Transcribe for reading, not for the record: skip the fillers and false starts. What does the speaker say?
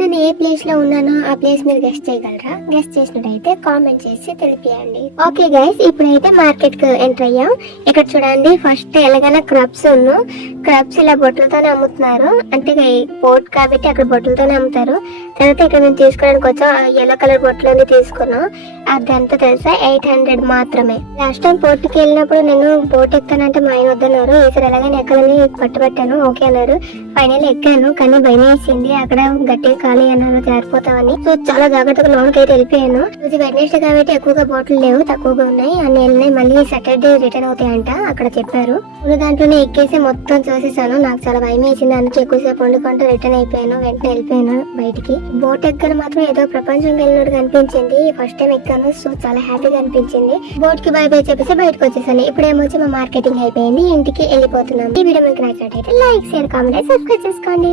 నేను ఏ ప్లేస్ లో ఉన్నానో ఆ ప్లేస్ మీరు గెస్ట్ చేయగలరా? గెస్ట్ చేసినట్టయితే కామెంట్ చేసి తెలిపియండి. ఓకే గైస్, ఇప్పుడైతే మార్కెట్ కు ఎంటర్ అయ్యాం. ఇక్కడ చూడండి, ఫస్ట్ ఎలాగైనా క్రబ్స్ ఇలా బొట్టలతోనే అమ్ముతున్నారు. అంటే పోర్ట్ కాబట్టి అక్కడ బొట్టలతోనే అమ్ముతారు. తర్వాత ఇక్కడ మేము తీసుకోవడానికి వచ్చాం. ఎల్లో కలర్ బొట్టలు తీసుకున్నాం. అదంతా తెలుసా 800 మాత్రమే. లాస్ట్ టైం పోర్ట్ కి వెళ్ళినప్పుడు నేను బోట్ ఎక్కానంటే మా ఆయన వద్దన్నారు. ఈసారి ఎలాగైనా ఎక్కాలని పట్టుబట్టాను. ఓకే అన్నారు. ఫైనల్ ఎక్కాను, కానీ భయం వేసింది. అక్కడ గట్టిగా ఖాళీ అన్నారు, జారిపోతామని. సో చాలా జాగ్రత్తగా లోన్కి అయితే వెళ్ళిపోయాను. ఇది వెడ్నెస్డే కాబట్టి ఎక్కువగా బోట్లు లేవు, తక్కువగా ఉన్నాయి. అన్ని వెళ్ళినాయి. మళ్ళీ సాటర్డే రిటర్న్ అవుతాయంట అక్కడ చెప్పారు. దాంట్లోనే ఎక్కేసి మొత్తం చూసేసాను. నాకు చాలా భయం వేసింది, అందుకే ఎక్కువసేపు వండుకుంటూ రిటర్న్ అయిపోయాను. వెంటనే వెళ్ళిపోయాను బయటికి. బోట్ ఎక్కడ మాత్రం ఏదో ప్రపంచంకి వెళ్ళినట్టు కనిపించింది. ఫస్ట్ టైం ఎక్కాను, సో చాలా హ్యాపీగా అనిపించింది. బోట్ కి బై బై చెప్పేసి బయటకు వచ్చేసాను. ఇప్పుడేమొచ్చి మా మార్కెటింగ్ అయిపోయింది, ఇంటికి వెళ్ళిపోతున్నాం. ఈ వీడియో మీకు నచ్చినట్లయితే లైక్, షేర్, కామెంట్, సబ్స్క్రైబ్ చేసుకోండి.